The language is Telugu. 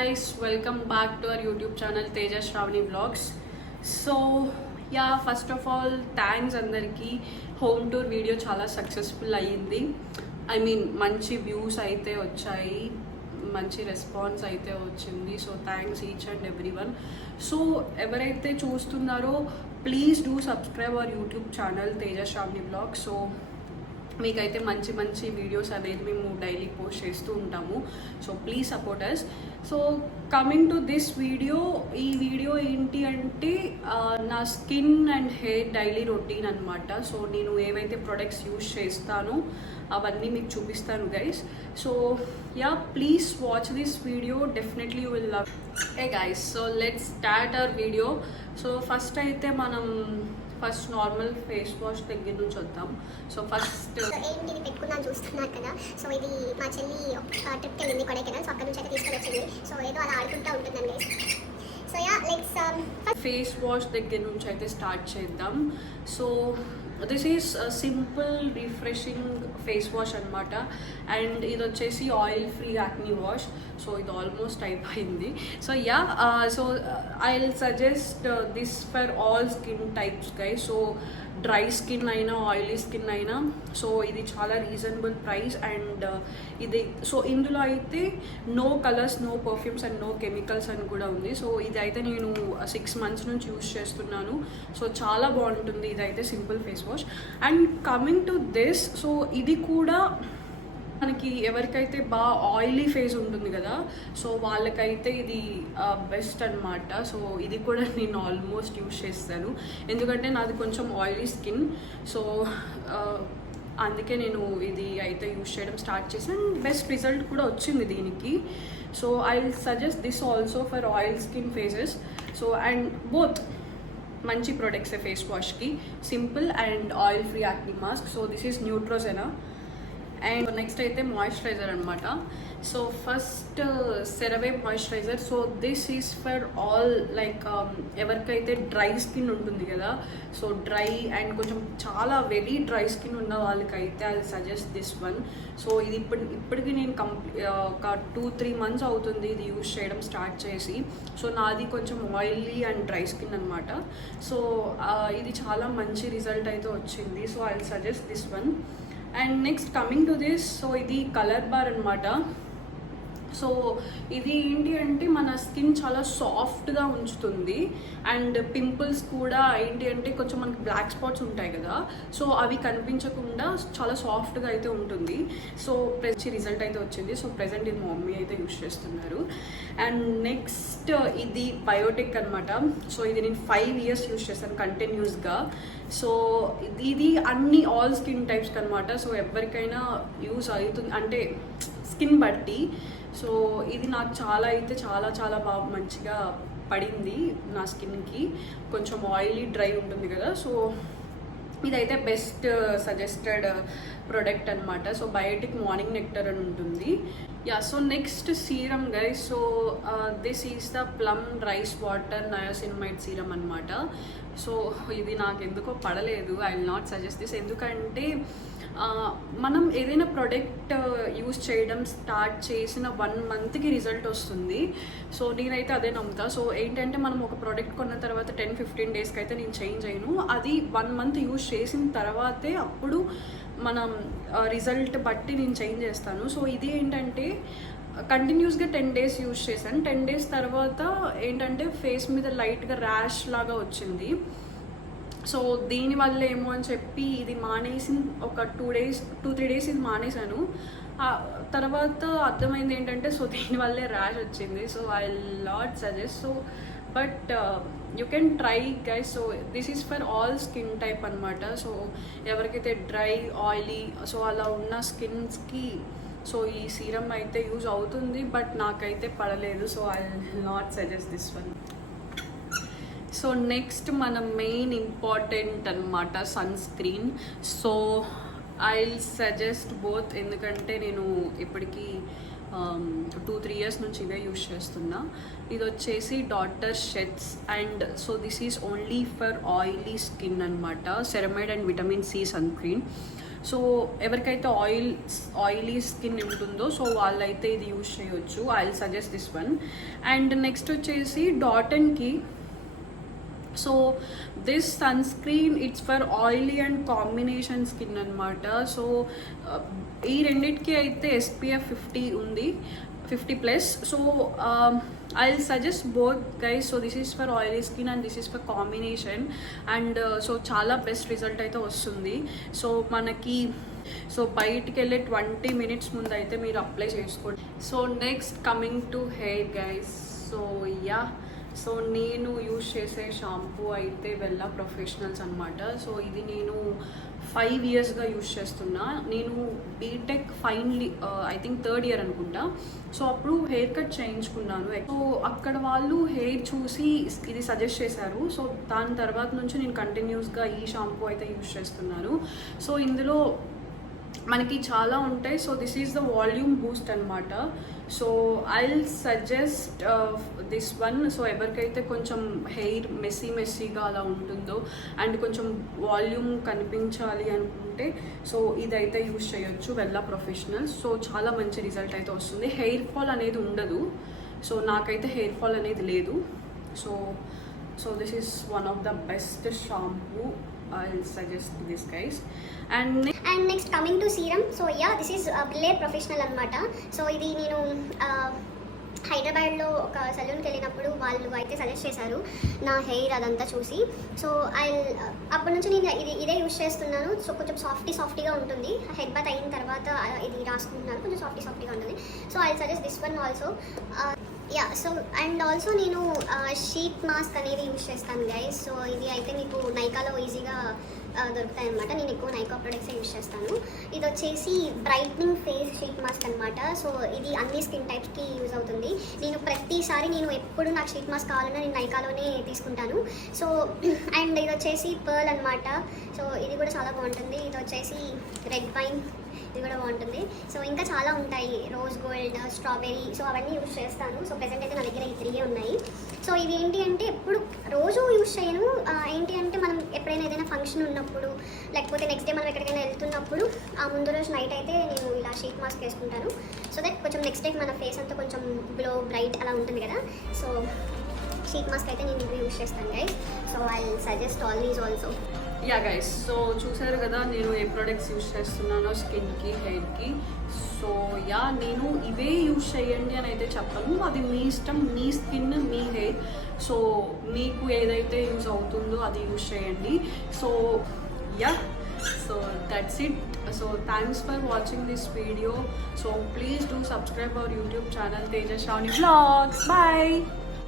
guys, welcome back to our YouTube channel Teja Shravani Vlogs. So yeah, first of all thanks andarki. Home tour video chala successful ayindi. I mean manchi views aithe vachayi, manchi response aithe vachindi. So thanks each and everyone. So evaraithe chustunnaro please do subscribe our YouTube channel Teja Shravani Vlogs. So మీకైతే మంచి మంచి వీడియోస్ అనేది మేము డైలీ పోస్ట్ చేస్తూ ఉంటాము. So please support us. So coming to this video, ఈ వీడియో ఏంటి అంటే నా skin and hair daily routine అనమాట. సో నేను ఏవైతే ప్రొడక్ట్స్ యూజ్ చేస్తానో అవన్నీ మీకు చూపిస్తాను guys. So yeah, please watch this video, definitely you will love. Hey guys, so let's start our video. So first అయితే మనం నార్మల్ ఫేస్ వాష్ దగ్గర నుంచి వద్దాం. సో ఫస్ట్ ఏంటి ఇది పెట్టుకున్నాను చూస్తున్నారు కదా. సో ఇది మా చెల్లి ట్రిప్కి వెళ్ళింది కొడైకెనాల్. సో అక్కడ నుంచి అయితే తీసుకొని వచ్చింది. సో ఏదో అలా ఆడుకుంటూ ఉంటుందండి. So yeah, let's face wash దగ్గర నుంచి అయితే స్టార్ట్ చేద్దాం. So this is simple refreshing face wash అనమాట. అండ్ ఇది వచ్చేసి oil free acne wash. So ఇది ఆల్మోస్ట్ అయిపోయింది. So yeah, so I will suggest this for all skin types guys. So dry skin అయినా ఆయిలీ స్కిన్ అయినా సో ఇది చాలా రీజనబుల్ ప్రైస్. అండ్ ఇది సో ఇందులో అయితే no colours, no perfumes and no chemicals అని కూడా ఉంది. సో ఇది అయితే నేను 6 months నుంచి యూజ్ చేస్తున్నాను. సో చాలా బాగుంటుంది ఇదైతే simple face wash. And coming to this, so ఇది కూడా మనకి ఎవరికైతే బాగా ఆయిలీ ఫేస్ ఉంటుంది కదా, సో వాళ్ళకైతే ఇది బెస్ట్ అనమాట. సో ఇది కూడా నేను ఆల్మోస్ట్ యూజ్ చేస్తాను, ఎందుకంటే నాది కొంచెం ఆయిలీ స్కిన్. సో అందుకే నేను ఇది అయితే యూజ్ చేయడం స్టార్ట్ చేశాను. బెస్ట్ రిజల్ట్ కూడా వచ్చింది దీనికి. So I will suggest this also for oil skin faces. So and both మంచి ప్రొడక్ట్స్ ఫేస్ వాష్కి, simple and oil free acne mask. So this is Neutrogena. And next అయితే మాయిశ్చరైజర్ అనమాట. So first CeraVe moisturizer. So this is for all like ఎవరికైతే డ్రై స్కిన్ ఉంటుంది కదా, సో డ్రై అండ్ కొంచెం చాలా వెరీ డ్రై స్కిన్ ఉన్న వాళ్ళకైతే I suggest this one. So ఇది ఇప్పటికి నేను ఒక 2-3 months అవుతుంది ఇది యూజ్ చేయడం స్టార్ట్ చేసి. సో నాది కొంచెం ఆయిలీ అండ్ డ్రై స్కిన్ అనమాట. సో ఇది చాలా మంచి రిజల్ట్ అయితే వచ్చింది. So I suggest this one. And next coming to this, so ఇది కలర్ బార్ అనమాట. సో ఇది ఏంటి అంటే మన స్కిన్ చాలా సాఫ్ట్గా ఉంచుతుంది. అండ్ పింపుల్స్ కూడా ఏంటి అంటే కొంచెం మనకి బ్లాక్ స్పాట్స్ ఉంటాయి కదా, సో అవి కనిపించకుండా చాలా సాఫ్ట్గా అయితే ఉంటుంది. సో మంచి రిజల్ట్ అయితే వచ్చింది. సో ప్రెజెంట్ ఇది మా మమ్మీ అయితే యూజ్ చేస్తున్నారు. అండ్ నెక్స్ట్ ఇది బయోటిక్ అనమాట. సో ఇది నేను 5 years యూజ్ చేస్తాను కంటిన్యూస్గా. సో ఇది అన్ని ఆల్ స్కిన్ టైప్స్కి అనమాట. సో ఎవరికైనా యూజ్ అవుతుంది అంటే స్కిన్ బట్టి. సో ఇది నాకు చాలా బాగా మంచిగా పడింది నా స్కిన్కి. కొంచెం ఆయిలీ డ్రై ఉంటుంది కదా, సో ఇదైతే బెస్ట్ సజెస్టెడ్ ప్రోడక్ట్ అనమాట. సో బయోటిక్ మార్నింగ్ నెక్టర్ అని ఉంటుంది. Yeah, so next serum guys. So this is the plum rice water niacinamide serum అనమాట. సో ఇది నాకు ఎందుకో పడలేదు. I will not suggest this. ఎందుకంటే మనం ఏదైనా ప్రోడక్ట్ యూజ్ చేయడం స్టార్ట్ చేసిన 1 monthకి రిజల్ట్ వస్తుంది. సో నేనైతే అదే నమ్ముతా. సో ఏంటంటే మనం ఒక ప్రోడక్ట్ కొన్న తర్వాత 10-15 daysకి అయితే నేను చేంజ్ అయ్యాను. అది 1 month యూజ్ చేసిన తర్వాతే అప్పుడు మనం రిజల్ట్ బట్టి నేను చేంజ్ చేస్తాను. సో ఇది ఏంటంటే కంటిన్యూస్గా 10 days యూజ్ చేశాను. 10 days తర్వాత ఏంటంటే ఫేస్ మీద లైట్గా ర్యాష్ లాగా వచ్చింది. సో దీనివల్ల ఏమో అని చెప్పి ఇది మానేసి ఒక 2-3 days ఇది మానేశాను. తర్వాత అర్థమైంది ఏంటంటే సో దీనివల్లే ర్యాష్ వచ్చింది. So I will not suggest. So but you can try guys. So this is for all skin type అనమాట. సో ఎవరికైతే డ్రై, ఆయిలీ సో అలా ఉన్న స్కిన్స్కి సో ఈ సీరం అయితే యూజ్ అవుతుంది. బట్ నాకైతే పడలేదు. So I will not suggest this one. So next మన మెయిన్ ఇంపార్టెంట్ అనమాట sunscreen. So I will suggest both, ఎందుకంటే నేను ఇప్పటికీ 2-3 years నుంచి ఇవే యూస్ చేస్తున్నా. ఇది వచ్చేసి డాటర్ షెట్స్ and so this is only for oily skin అనమాట. Ceramide and vitamin C sunscreen. So ఎవరికైతే ఆయిలీ స్కిన్ ఉంటుందో సో వాళ్ళైతే ఇది యూజ్ చేయొచ్చు. I will suggest this one. And next వచ్చేసి డాటన్కి so this sunscreen it's for oily and combination skin అనమాట. సో ఈ రెండిటికి అయితే SPF 50 ఉంది, 50+. So I will suggest both guys. So this is for oily skin and this is for combination. And so చాలా బెస్ట్ రిజల్ట్ అయితే వస్తుంది. సో మనకి సో బయటికి వెళ్ళే 20 minutes ముందు అయితే మీరు అప్లై చేసుకోండి. So next coming to hair guys. So yeah, so నేను యూజ్ చేసే షాంపూ అయితే వెల్లా ప్రొఫెషనల్స్ అనమాట. సో ఇది నేను 5 yearsగా యూజ్ చేస్తున్నా. నేను B Tech finally I think 3rd year అనుకుంటా. సో అప్పుడు హెయిర్ కట్ చేయించుకున్నాను. సో అక్కడ వాళ్ళు హెయిర్ చూసి ఇది సజెస్ట్ చేశారు. సో దాని తర్వాత నుంచి నేను కంటిన్యూస్గా ఈ షాంపూ అయితే యూజ్ చేస్తున్నాను. సో ఇందులో మనకి చాలా ఉంటాయి. So this is the volume boost అనమాట. So I will suggest this one. So ఎవరికైతే కొంచెం హెయిర్ మెస్సీగా అలా ఉంటుందో అండ్ కొంచెం వాల్యూమ్ కనిపించాలి అనుకుంటే సో ఇదైతే యూజ్ చేయొచ్చు వెల్లా ప్రొఫెషనల్స్. సో చాలా మంచి రిజల్ట్ అయితే వస్తుంది. హెయిర్ ఫాల్ అనేది ఉండదు. సో నాకైతే హెయిర్ ఫాల్ అనేది లేదు. So this is one of the best shampoo. I will suggest this guys. And next coming to serum. So yeah, this is Brillare Professional అనమాట. సో ఇది నేను హైదరాబాద్లో ఒక సలూన్కి వెళ్ళినప్పుడు వాళ్ళు అయితే సజెస్ట్ చేశారు నా హెయిర్ అదంతా చూసి. సో అప్పటి నుంచి నేను ఇదే యూజ్ చేస్తున్నాను. సో కొంచెం సాఫ్టీగా ఉంటుంది. హెడ్ బాత్ అయిన తర్వాత ఇది రాసుకుంటున్నాను. కొంచెం సాఫ్టీగా ఉంటుంది. So I suggest this one also. Yeah, so and also నేను షీట్ మాస్క్ అనేది యూజ్ చేస్తాను గైస్. సో ఇది అయితే మీకు నైకాలో ఈజీగా దొరుకుతాయి అనమాట. నేను ఎక్కువ నైకా ప్రొడక్ట్స్ యూజ్ చేస్తాను. ఇది వచ్చేసి బ్రైట్నింగ్ ఫేస్ షీట్ మాస్క్ అనమాట. సో ఇది అన్ని స్కిన్ టైప్స్కి యూజ్ అవుతుంది. నేను ప్రతిసారి ఎప్పుడు నాకు షీట్ మాస్క్ కావాలన్నా నేను నైకాలోనే తీసుకుంటాను. సో అండ్ ఇది వచ్చేసి పర్ల్ అనమాట. సో ఇది కూడా చాలా బాగుంటుంది. ఇది వచ్చేసి రెడ్ వైన్, ఇది కూడా బాగుంటుంది. సో ఇంకా చాలా ఉంటాయి, రోజ్ గోల్డ్, స్ట్రాబెర్రీ. సో అవన్నీ యూజ్ చేస్తాను. సో ప్రెజెంట్ అయితే నా దగ్గర ఈ 3 ఉన్నాయి. సో ఇది ఏంటి అంటే ఎప్పుడు రోజు యూజ్ చేయను. ఏంటి అంటే మనం ఎప్పుడైనా ఏదైనా ఫంక్షన్ ఉన్నప్పుడు లేకపోతే నెక్స్ట్ డే మనం ఎక్కడికైనా వెళ్తున్నప్పుడు ఆ ముందు రోజు నైట్ అయితే నేను ఇలా షీట్ మాస్క్ వేసుకుంటాను. సో దట్ కొంచెం నెక్స్ట్ డే మన ఫేస్ అంతా కొంచెం గ్లో బ్రైట్ అలా ఉంటుంది కదా. సో షీట్ మాస్క్ అయితే నేను ఇది యూజ్ చేస్తాను guys. So I suggest all these also. Yeah guys, so చూసారు కదా నేను ఏ ప్రొడక్ట్స్ యూజ్ చేస్తున్నానో స్కిన్కి, హెయిర్కి. సో యా, నేను ఇవే యూజ్ చేయండి అని అయితే చెప్పను. అది మీ ఇష్టం, మీ స్కిన్, మీ హెయిర్. సో మీకు ఏదైతే యూజ్ అవుతుందో అది యూజ్ చేయండి. So yeah, so that's it. So thanks for watching this video. So please do subscribe our YouTube channel Teja Shravani Vlogs. Bye.